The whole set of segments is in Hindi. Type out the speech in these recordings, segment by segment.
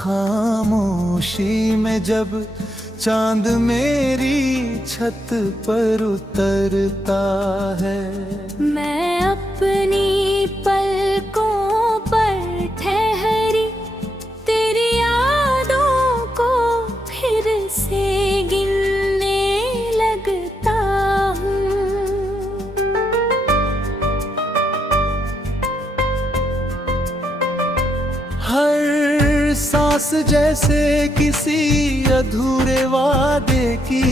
खामोशी में जब चांद मेरी छत पर उतरता है, मैं अपनी पलकों पर ठहरी तेरी यादों को फिर से गिनने लगता हूँ। हर सांस जैसे किसी अधूरे वादे की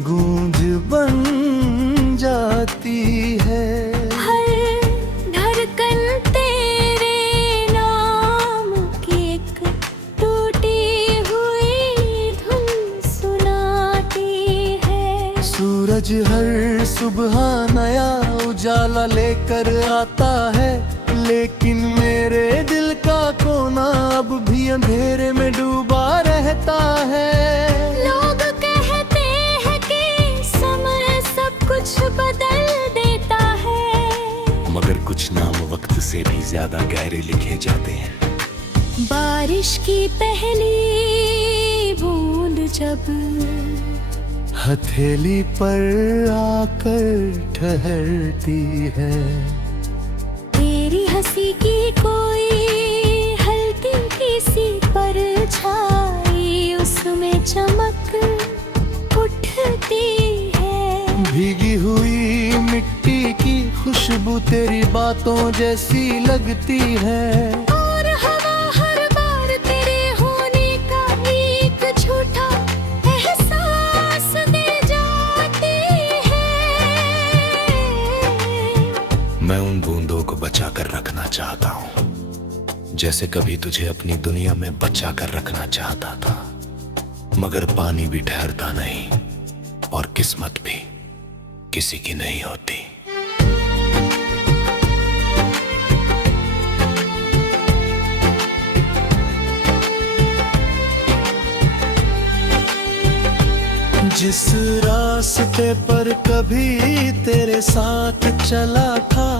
गूंज बन जाती है। हर धड़कन तेरे नाम की एक टूटी हुई धुन सुनाती है। सूरज हर सुबह नया उजाला लेकर आता है, लेकिन मेरे दिल का कोना अब भी अंधेरे में डूबा रहता है। लोग कहते हैं कि समय सब कुछ बदल देता है, मगर कुछ नाम वक्त से भी ज्यादा गहरे लिखे जाते हैं। बारिश की पहली बूंद जब हथेली पर आकर ठहरती है, तेरी हंसी की कोई हल्की किसी परछाई उसमें चमक उठती है। भीगी हुई मिट्टी की खुशबू तेरी बातों जैसी लगती है। और हवा हर बार तेरे होने का एक झूठा एहसास दे जाती है। मैं उन बूंदों को बचा कर रखना चाहता हूँ, जैसे कभी तुझे अपनी दुनिया में बचा कर रखना चाहता था। मगर पानी भी ठहरता नहीं और किस्मत भी किसी की नहीं होती। जिस रास्ते पर कभी तेरे साथ चला था,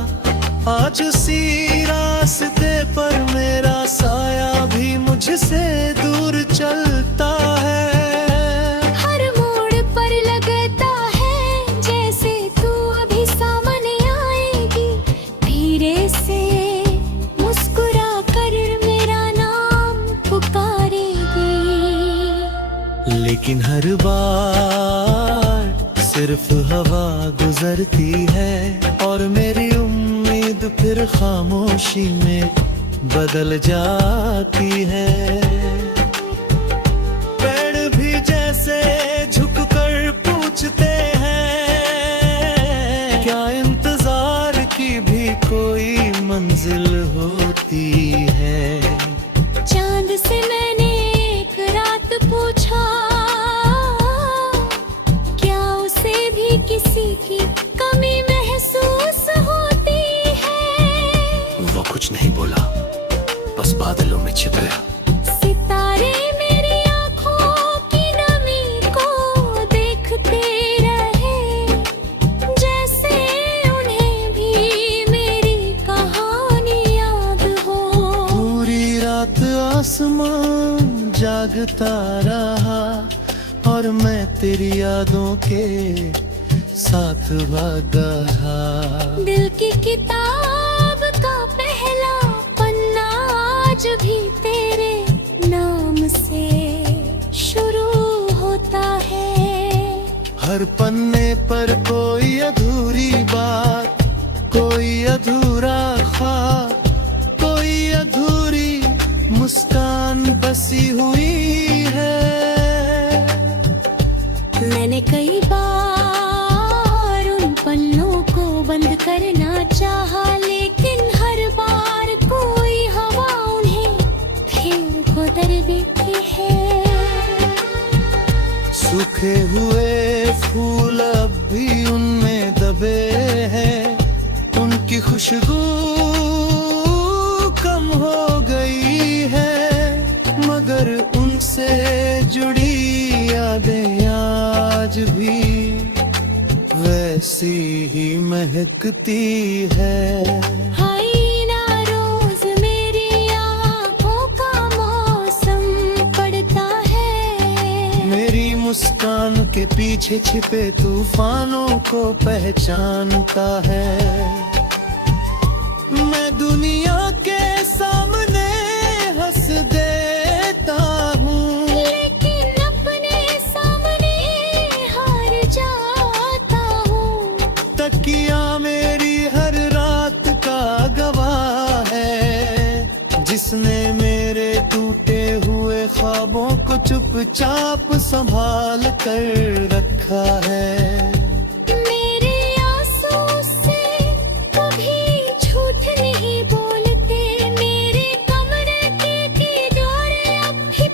आज उसी रास्ते पर मेरा साया भी मुझसे दूर चलता है। हर मोड़ पर लगता है जैसे तू अभी सामने आएगी, धीरे से मुस्कुरा कर मेरा नाम पुकारेगी। लेकिन हर बार सिर्फ हवा गुजरती है और मेरी उम्मीद फिर खामोशी में बदल जाती है। पेड़ भी जैसे झुककर पूछते हैं, क्या इंतजार की भी कोई मंजिल होती है। चांद से मैंने एक रात पूछा, क्या उसे भी किसी की कमी महसूस होती है। वो कुछ नहीं बोला, बस बादलों में छिप गया। सितारे मेरी आँखों की नमी को देखते रहे, जैसे उन्हें भी मेरी कहानी याद हो। पूरी रात आसमान जागता रहा और मैं तेरी यादों के साथ भागा रहा। दिल की किताब का पहला पन्ना आज भी तेरे नाम से शुरू होता है। हर पन्ने पर कोई अधूरी बात, कोई अधूरा ख्वाब, कोई अधूरी मुस्कान बसी हुई है। मैंने कई बार उन पन्नों को बंद करना चाहा, लेकिन हर बार कोई हवा उन्हें फिर खोदर देती है। सूखे हुए फूल अब भी उनमें दबे हैं, उनकी खुशबू कम हो गई है, मगर उनसे जुड़ी यादें आज भी वैसी ही महकती है। आईना रोज मेरी आँखों का मुस्कान के पीछे छिपे तूफानों को पहचानता है। मैं दुनिया के सामने हंस देता हूँ, लेकिन अपने सामने हार जाता हूँ। तकिया मेरी हर रात का गवाह है, जिसने मेरे टूटे हुए ख्वाबों को चुपचाप संभाल कर रखा है। मेरे आंसू से कभी झूठ नहीं बोलते, मेरे कमरे के दीवारें अब भी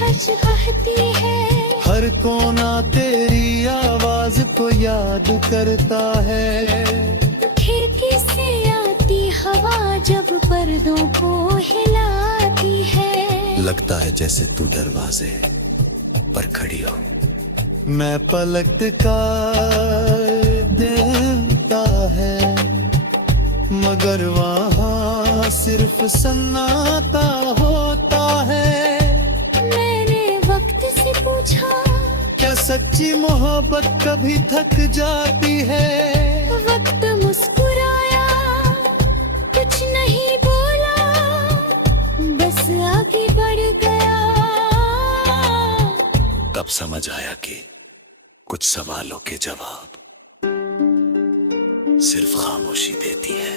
मुझे कहती है। हर कोना तेरी आवाज को याद करता है। खिड़की से आती हवा जब पर्दों को हिलाती है। लगता है जैसे तू दरवाजे पर खड़ी हो, मैं पलट कर देता है, मगर वहाँ सिर्फ सन्नाटा होता है। मैंने वक्त से पूछा, क्या सच्ची मोहब्बत कभी थक जाती है? वक्त मुस्कुराया, कुछ नहीं बोला, बस आगे बढ़ गया। तब समझ आया कि कुछ सवालों के जवाब सिर्फ खामोशी देती है।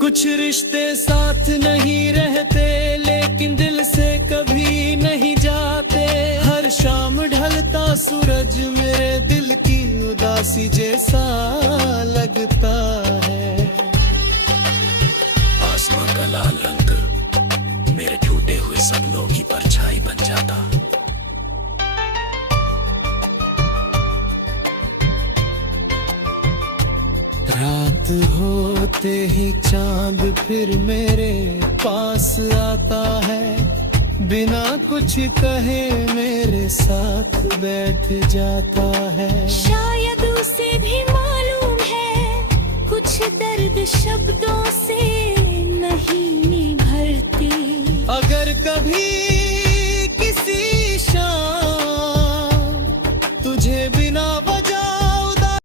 कुछ रिश्ते साथ नहीं रहते, लेकिन दिल से कभी नहीं जाते। हर शाम ढलता सूरज मेरे दिल की उदासी जैसा लगता है। आसमां का लाल रंग मेरे टूटे हुए सपनों की परछाई बन जाता। रात होते ही चांद फिर मेरे पास आता है, बिना कुछ कहे मेरे साथ बैठ जाता है। शायद उसे भी